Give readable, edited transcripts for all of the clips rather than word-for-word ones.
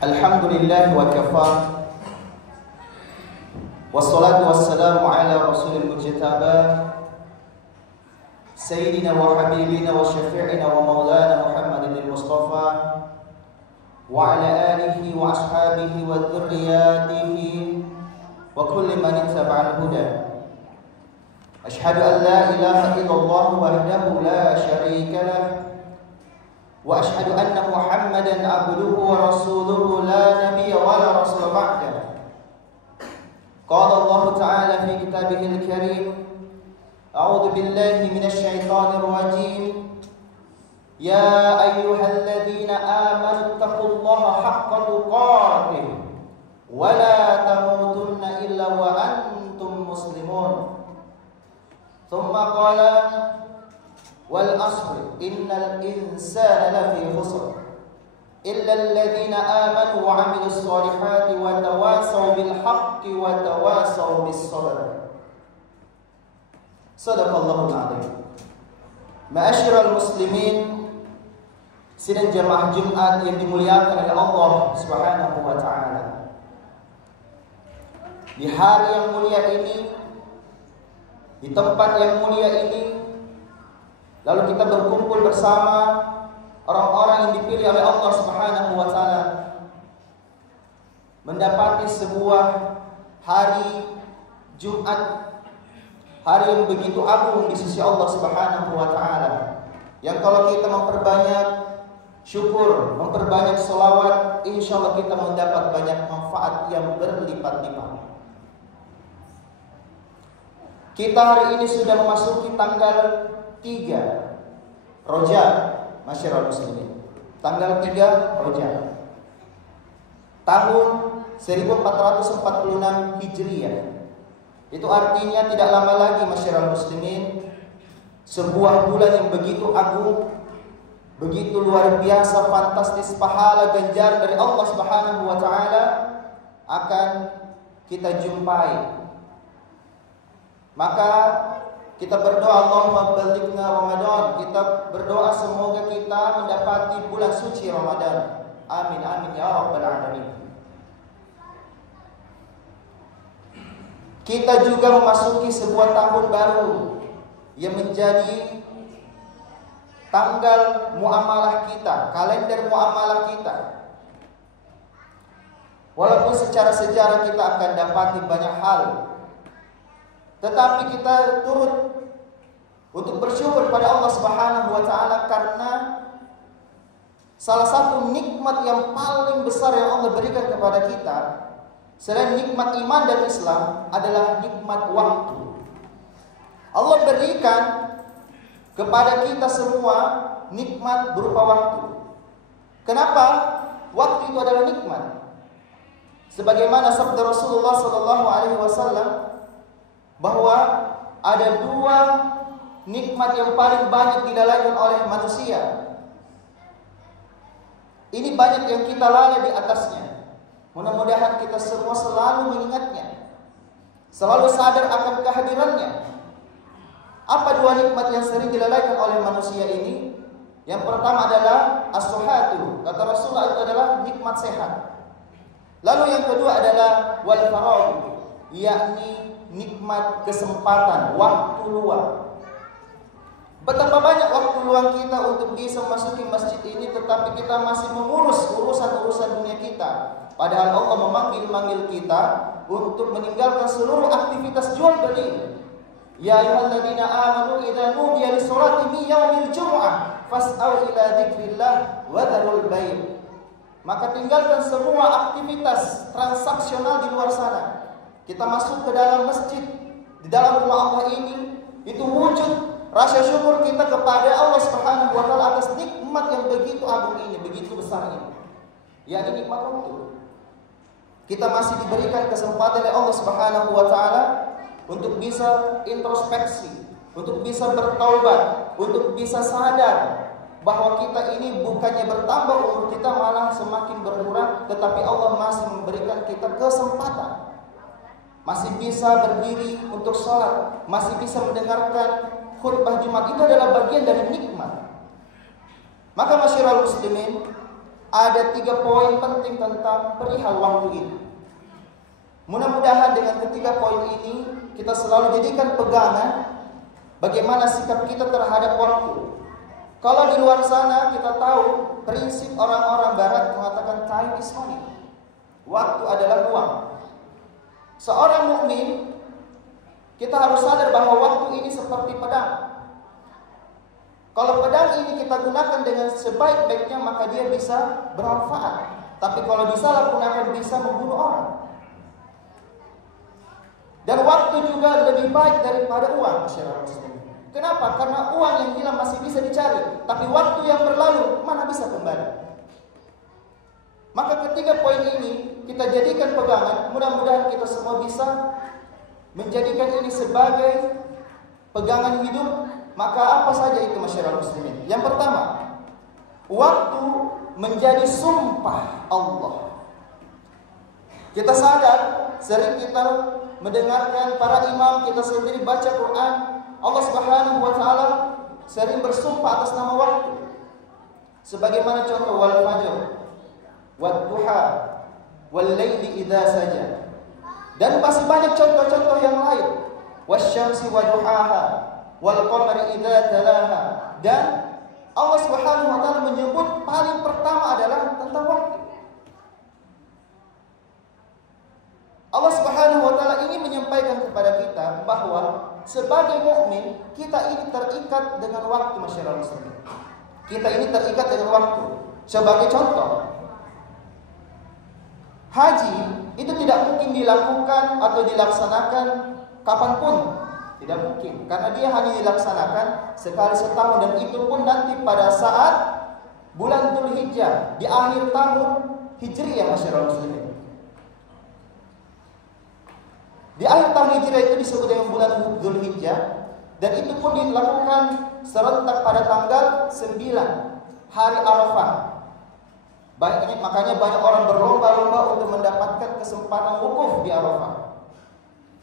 Alhamdulillah wa kafa. Wassalatu wassalamu ala rasulil mujtaba Sayyidina wa habibina wa syafi'ina wa maulana Muhammadin al-Mustafa wa ala alihi wa ashabihi wa dhurriyyatihi wa kulli man ittaba'al huda. Ashhadu an la ilaha illallah wahdahu la syarika lah wa ashhadu anna Muhammadan abduhu wa rasuluhu la nabiyya wa la rasul ba'dah. Qala Allah ta'ala fi kitabihil karim, a'udzu billahi minasy syaithanir rajim. Ya ayyuhalladzina amanu taqullaha haqqa tuqatih wa la tamutunna illa wa antum muslimun. Thumma qala wal asr innal insana lafi khusr illa alladhina amanu wa 'amilus solihati wa tawasaw bil haqqi wa tawasaw bis sabr. Shadaqallahul 'azim. Ma'asyiral muslimin, sidang jamaah Jumat yang dimuliakan oleh Allah Subhanahu wa taala. Di hari yang mulia ini, di tempat yang mulia ini, lalu kita berkumpul bersama orang-orang yang dipilih oleh Allah Subhanahu wa taala, mendapati sebuah hari Jumat, hari yang begitu agung di sisi Allah Subhanahu wa taala, yang kalau kita memperbanyak syukur, memperbanyak sholawat, insyaallah kita mendapat banyak manfaat yang berlipat-lipat. Kita hari ini sudah memasuki tanggal 3 Rajab, masyarakat muslimin. Tanggal 3 Rajab tahun 1446 Hijriah. Itu artinya tidak lama lagi, masyarakat muslimin, sebuah bulan yang begitu agung, begitu luar biasa, fantastis, pahala ganjaran dari Allah Subhanahu wa taala akan kita jumpai. Maka kita berdoa, Allahumma ballighna Ramadan. Kita berdoa semoga kita mendapati bulan suci Ramadan. Amin amin ya rabbal alamin. Kita juga memasuki sebuah tahun baru yang menjadi tanggal muamalah kita, kalender muamalah kita. Walaupun secara sejarah kita akan dapati banyak hal, tetapi kita turut untuk bersyukur pada Allah Subhanahu wa taala karena salah satu nikmat yang paling besar yang Allah berikan kepada kita selain nikmat iman dan Islam adalah nikmat waktu. Allah berikan kepada kita semua nikmat berupa waktu. Kenapa? Waktu itu adalah nikmat. Sebagaimana sabda Rasulullah sallallahu alaihi wasallam bahwa ada dua nikmat yang paling banyak didalaikan oleh manusia. Ini banyak yang kita lalai di atasnya. Mudah-mudahan kita semua selalu mengingatnya, selalu sadar akan kehadirannya. Apa dua nikmat yang sering dilalaikan oleh manusia ini? Yang pertama adalah as-suhatu. Kata Rasulullah, itu adalah nikmat sehat. Lalu yang kedua adalah wal faragh, yakni nikmat kesempatan, waktu luang. Betapa banyak waktu luang kita untuk bisa memasuki masjid ini, tetapi kita masih mengurus urusan-urusan dunia kita. Padahal Allah memanggil kita untuk meninggalkan seluruh aktivitas jual beli. Ya ayyuhalladzina amanu idza nudiya lis-sholati min yaumil jumu'ah fas'au ila dzikrillah wa dzarul bai'. Maka tinggalkan semua aktivitas transaksional di luar sana. Kita masuk ke dalam masjid, di dalam rumah Allah ini, itu wujud rasa syukur kita kepada Allah Subhanahu wa taala atas nikmat yang begitu agung ini, begitu besar ini. Yakni nikmat waktu. Kita masih diberikan kesempatan oleh Allah Subhanahu wa taala untuk bisa introspeksi, untuk bisa bertaubat, untuk bisa sadar bahwa kita ini bukannya bertambah umur kita, malah semakin berkurang, tetapi Allah masih memberikan kita kesempatan. Masih bisa berdiri untuk sholat, masih bisa mendengarkan khutbah Jumat. Itu adalah bagian dari nikmat. Maka masyarakat muslimin, ada 3 poin penting tentang perihal waktu ini. Mudah-mudahan dengan ketiga poin ini kita selalu jadikan pegangan bagaimana sikap kita terhadap waktu. Kalau di luar sana kita tahu prinsip orang-orang barat mengatakan time is money. Waktu adalah uang. Seorang mukmin kita harus sadar bahwa waktu ini seperti pedang. Kalau pedang ini kita gunakan dengan sebaik-baiknya maka dia bisa bermanfaat. Tapi kalau disalahgunakan bisa membunuh orang. Dan waktu juga lebih baik daripada uang, masyarakat muslim. Kenapa? Karena uang yang hilang masih bisa dicari, tapi waktu yang berlalu mana bisa kembali. Maka ketiga poin ini kita jadikan pegangan. Mudah-mudahan kita semua bisa menjadikan ini sebagai pegangan hidup. Maka apa saja itu masyarakat muslimin? Yang pertama, waktu menjadi sumpah Allah. Kita sadar, sering kita mendengarkan para imam, kita sendiri baca Quran, Allah Subhanahu wa taala sering bersumpah atas nama waktu. Sebagaimana contoh wal fajr, wad duha, wal laili idza saja. Dan masih banyak contoh-contoh yang lain. Wasyamsi wa duhaha, wal qamari idza talaha. Dan Allah Subhanahu wa taala menyebut paling pertama adalah tentang waktu. Allah Subhanahu wa taala ingin menyampaikan kepada kita bahwa sebagai mukmin kita ini terikat dengan waktu, masyarakat muslimin. Kita ini terikat dengan waktu. Sebagai contoh, haji itu tidak mungkin dilakukan atau dilaksanakan kapanpun. Tidak mungkin, karena dia hanya dilaksanakan sekali setahun, dan itu pun nanti pada saat bulan Dzulhijjah di akhir tahun Hijriyah, masyarakat muslimin. Di akhir tahun Hijriah itu disebut dengan bulan Dzulhijjah, dan itu pun dilakukan serentak pada tanggal 9 hari Arafah. Makanya banyak orang berlomba-lomba untuk mendapatkan kesempatan wukuf di Arafah.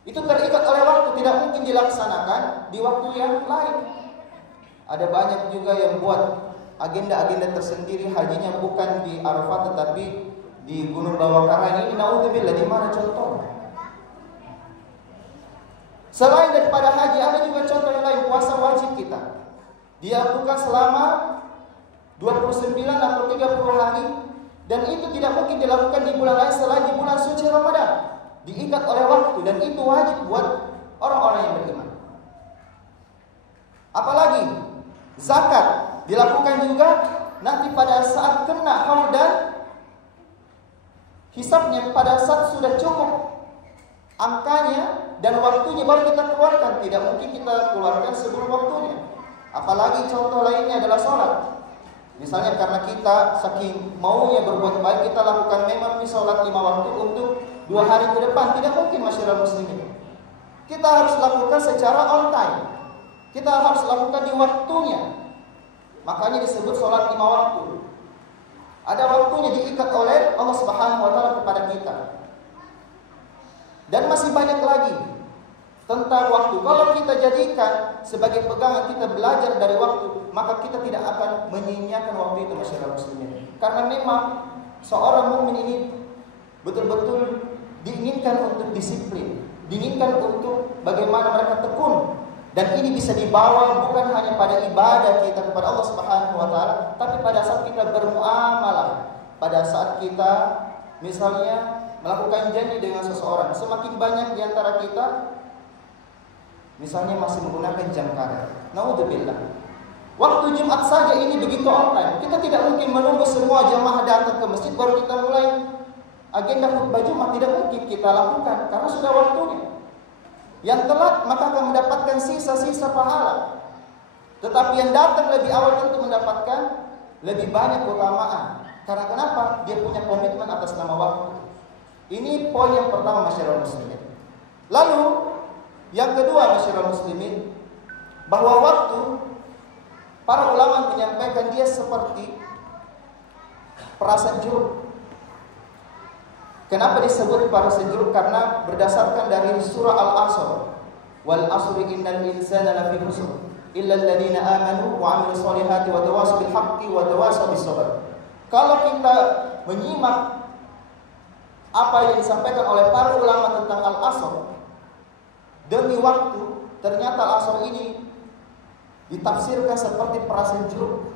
Itu terikat oleh waktu, tidak mungkin dilaksanakan di waktu yang lain. Ada banyak juga yang buat agenda-agenda tersendiri, hajinya bukan di Arafah tetapi di Gunung Bawakara. Ini naudzubillah, di mana contohnya? Selain daripada haji, ada juga contoh yang lain, puasa wajib kita. Dia bukan selama 29 atau 30 hari, dan itu tidak mungkin dilakukan di bulan lain selain di bulan suci Ramadan. Diikat oleh waktu, dan itu wajib buat orang-orang yang beriman. Apalagi zakat dilakukan juga nanti pada saat kena haul dan hisabnya, pada saat sudah cukup angkanya dan waktunya baru kita keluarkan. Tidak mungkin kita keluarkan sebelum waktunya. Apalagi contoh lainnya adalah sholat. Misalnya karena kita saking maunya berbuat baik, kita lakukan memang sholat 5 waktu untuk 2 hari ke depan. Tidak mungkin, masyarakat muslimin. Kita harus lakukan secara on time. Kita harus lakukan di waktunya. Makanya disebut sholat 5 waktu. Ada waktunya, diikat oleh Allah Subhanahu wa taala kepada kita. Dan masih banyak lagi tentang waktu. Kalau kita jadikan sebagai pegangan, kita belajar dari waktu, maka kita tidak akan menyia-nyiakan waktu itu, masyarakat muslimin. Karena memang seorang mukmin ini betul-betul diinginkan untuk disiplin, diinginkan untuk bagaimana mereka tekun, dan ini bisa dibawa bukan hanya pada ibadah kita kepada Allah Subhanahu wa taala, tapi pada saat kita bermuamalah, pada saat kita misalnya melakukan janji dengan seseorang. Semakin banyak di antara kita misalnya masih menggunakan jam karet. Naudzubillah. Waktu Jumat saja ini begitu on time. Kita tidak mungkin menunggu semua jamaah datang ke masjid baru kita mulai agenda khutbah Jumat. Tidak mungkin kita lakukan karena sudah waktunya. Yang telat maka akan mendapatkan sisa-sisa pahala. Tetapi yang datang lebih awal tentu mendapatkan lebih banyak keutamaan. Karena kenapa? Dia punya komitmen atas nama waktu. Ini poin yang pertama, masyarakat muslimin. Lalu yang kedua, masyarakat muslimin, bahwa waktu para ulama menyampaikan dia seperti perasan jeruk. Kenapa disebut perasan jeruk? Karena berdasarkan dari surah Al-Asr, wal asri innal insana lafi khusr illa alladziina aamanu wa 'amilus shalihati wa tawassaw bil haqqi wa tawassaw bis sabr. Kalau kita menyimak apa yang disampaikan oleh para ulama tentang al-asr, demi waktu, ternyata al-asr ini ditafsirkan seperti perasan jeruk.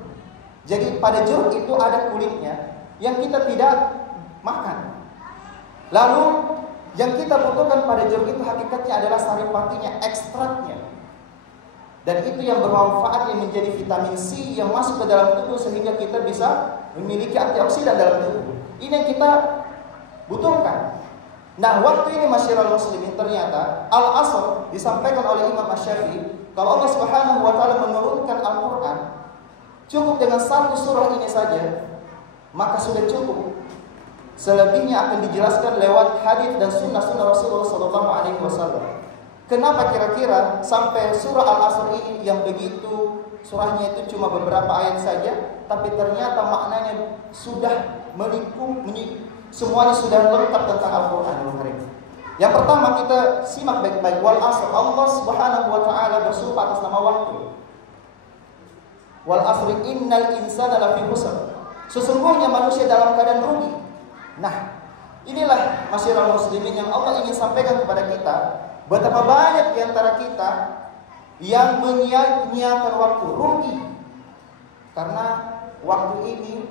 Jadi pada jeruk itu ada kulitnya yang kita tidak makan. Lalu yang kita butuhkan pada jeruk itu hakikatnya adalah saripatinya, ekstraknya. Dan itu yang bermanfaat, yang menjadi vitamin C yang masuk ke dalam tubuh sehingga kita bisa memiliki antioksidan dalam tubuh. Ini yang kita butuhkan. Nah, waktu ini masyarakat muslimin ternyata al-asr disampaikan oleh Imam Asy-Syafi'i, kalau Allah Subhanahu wa taala menurunkan Al-Qur'an cukup dengan satu surah ini saja, maka sudah cukup. Selebihnya akan dijelaskan lewat hadis dan sunnah-sunnah Rasulullah SAW. Kenapa kira-kira sampai surah Al-Asr ini yang begitu surahnya itu cuma beberapa ayat saja, tapi ternyata maknanya sudah melingkup, semuanya sudah lengkap tentang Al-Qur'an Al-Karim. Yang pertama kita simak baik-baik, wal asr, Allah Subhanahu wa taala bersumpah atas nama waktu. Wal asr innal insana lafi khusr. Sesungguhnya manusia dalam keadaan rugi. Nah, inilah masyarakat muslimin yang Allah ingin sampaikan kepada kita. Betapa banyak di antara kita yang menyia-nyiakan waktu, rugi. Karena waktu ini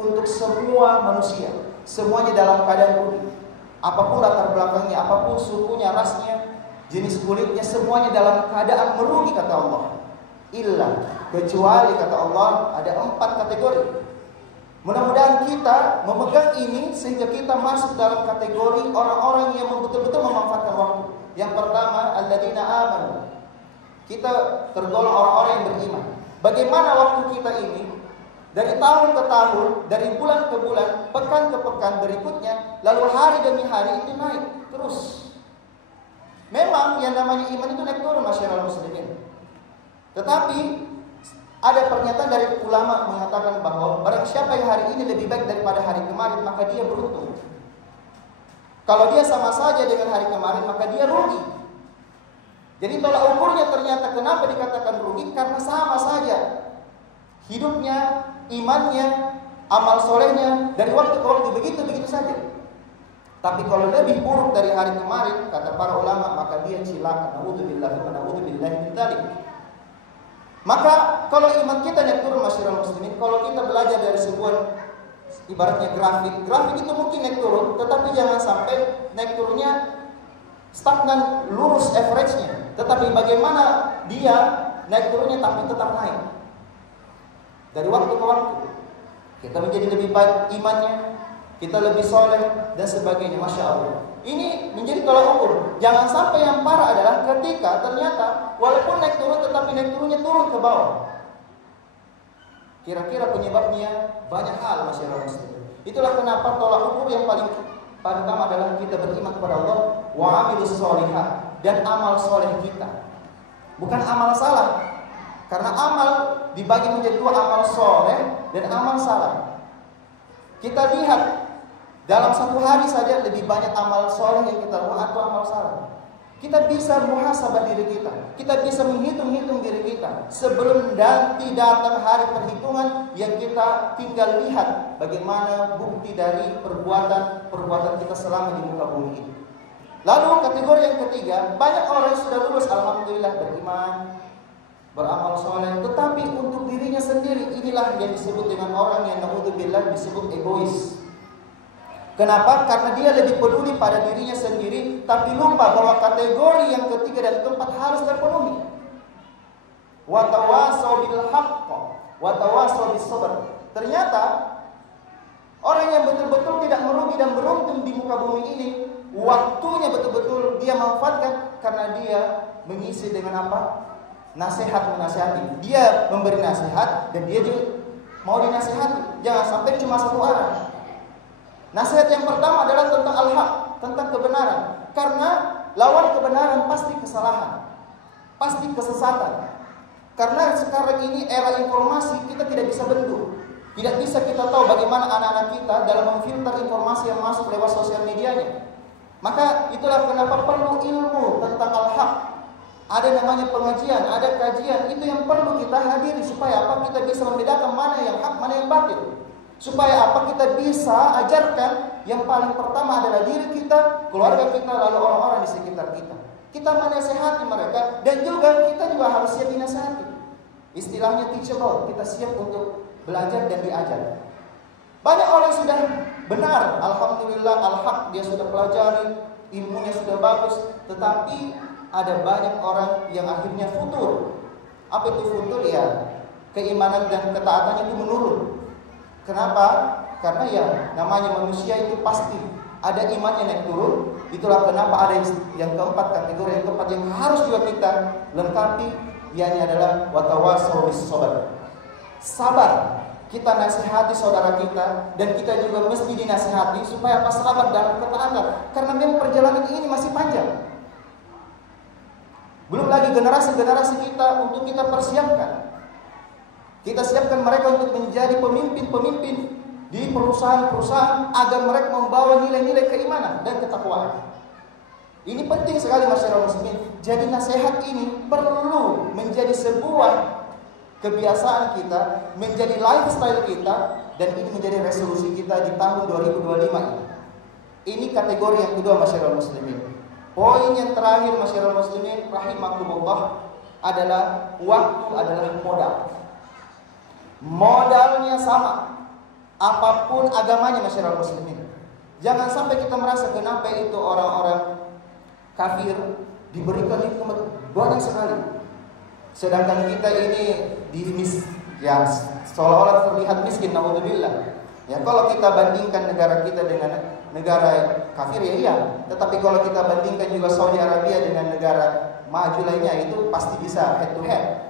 untuk semua manusia, semuanya dalam keadaan rugi. Apapun latar belakangnya, apapun sukunya, rasnya, jenis kulitnya, semuanya dalam keadaan merugi kata Allah. Illa, kecuali kata Allah ada 4 kategori. Mudah-mudahan kita memegang ini sehingga kita masuk dalam kategori orang-orang yang betul-betul memanfaatkan waktu. Yang pertama, alladzina amanu. Kita tergolong orang-orang yang beriman. Bagaimana waktu kita ini dari tahun ke tahun, dari bulan ke bulan, pekan ke pekan berikutnya, lalu hari demi hari itu naik terus. Memang yang namanya iman itu naik turun masyarakat muslimin. Tetapi ada pernyataan dari ulama mengatakan bahwa barang siapa yang hari ini lebih baik daripada hari kemarin, maka dia beruntung. Kalau dia sama saja dengan hari kemarin, maka dia rugi. Jadi tolak ukurnya ternyata kenapa dikatakan rugi? Karena sama saja hidupnya, imannya, amal solehnya dari waktu ke waktu begitu saja. Tapi kalau lebih buruk dari hari kemarin, kata para ulama, maka dia cilaka. Na'udzubillahi wa na'udzubillahi min dzalik. Maka kalau iman kita naik turun masyarakat muslimin, kalau kita belajar dari sebuah ibaratnya grafik itu mungkin naik turun, tetapi jangan sampai naik turunnya stagnan, lurus average-nya. Tetapi bagaimana dia naik turunnya tapi tetap naik dari waktu ke waktu. Kita menjadi lebih baik imannya, kita lebih soleh dan sebagainya. Masya Allah, ini menjadi tolak ukur. Jangan sampai yang parah adalah ketika ternyata walaupun naik turun tetapi naik turunnya turun ke bawah. Kira-kira penyebabnya banyak hal masyarakat muslim. Itulah kenapa tolak ukur yang paling utama adalah kita beriman kepada Allah, wa amilus sholihah, dan amal soleh kita. Bukan amal salah. Karena amal dibagi menjadi 2, amal soleh dan amal salah. Kita lihat dalam satu hari saja lebih banyak amal soleh yang kita lakukan atau amal salah. Kita bisa muhasabah diri kita. Kita bisa menghitung-hitung diri kita sebelum nanti datang hari perhitungan yang kita tinggal lihat bagaimana bukti dari perbuatan kita selama di muka bumi ini. Lalu kategori yang ketiga, banyak orang yang sudah lulus alhamdulillah beriman, beramal soleh, tetapi untuk dirinya sendiri inilah yang disebut dengan orang yang na'udzubillah disebut egois. Kenapa? Karena dia lebih peduli pada dirinya sendiri, tapi lupa bahwa kategori yang ketiga dan keempat harus terpenuhi. Wa tawassaw bil haqq wa tawassaw bis sabr. Ternyata orang yang betul-betul tidak merugi dan beruntung di muka bumi ini, waktunya betul-betul dia manfaatkan karena dia mengisi dengan apa? Nasihat menasihati. Dia memberi nasihat dan dia juga mau dinasihati. Jangan sampai cuma satu arah. Nasihat yang pertama adalah tentang al-haq, tentang kebenaran. Karena lawan kebenaran pasti kesalahan, pasti kesesatan. Karena sekarang ini era informasi, kita tidak bisa bendung. Tidak bisa kita tahu bagaimana anak-anak kita dalam memfilter informasi yang masuk lewat sosial medianya. Maka itulah kenapa perlu ilmu tentang al-haq. Ada namanya pengajian, ada kajian, itu yang perlu kita hadiri supaya apa? Kita bisa membedakan mana yang hak, mana yang batil. Supaya apa? Kita bisa ajarkan yang paling pertama adalah diri kita, keluarga kita, lalu orang-orang di sekitar kita. Kita menasehati mereka dan juga kita juga harus siap dinasehati. Istilahnya teachable, kita siap untuk belajar dan diajar. Banyak orang sudah benar, alhamdulillah, al-haq, dia sudah pelajari, ilmunya sudah bagus, tetapi ada banyak orang yang akhirnya futur. Apa itu futur? Ya, keimanan dan ketaatannya itu menurun. Kenapa? Karena ya namanya manusia itu pasti ada imannya naik turun. Itulah kenapa ada yang keempat, kategori yang keempat yang harus juga kita lengkapi, yakni adalah watawasau bis sabar. Sabar. Kita nasihati saudara kita dan kita juga mesti dinasihati supaya apa? Sabar dalam ketaatan. Karena memang perjalanan ini masih panjang. Belum lagi generasi-generasi kita untuk kita persiapkan. Kita siapkan mereka untuk menjadi pemimpin-pemimpin di perusahaan-perusahaan agar mereka membawa nilai-nilai keimanan dan ketakwaan. Ini penting sekali masyarakat muslimin. Jadi nasihat ini perlu menjadi sebuah kebiasaan kita, menjadi lifestyle kita, dan ini menjadi resolusi kita di tahun 2025 ini. Ini kategori yang kedua masyarakat muslimin. Poin yang terakhir masyarakat muslimin rahimakumullah adalah waktu adalah modal. Modalnya sama, apapun agamanya masyarakat muslimin. Jangan sampai kita merasa kenapa itu orang-orang kafir diberikan nikmat banyak sekali, sedangkan kita ini yang seolah-olah terlihat miskin, naudzubillah. Ya, kalau kita bandingkan negara kita dengan negara kafir ya iya, tetapi kalau kita bandingkan juga Saudi Arabia dengan negara maju lainnya itu pasti bisa head to head.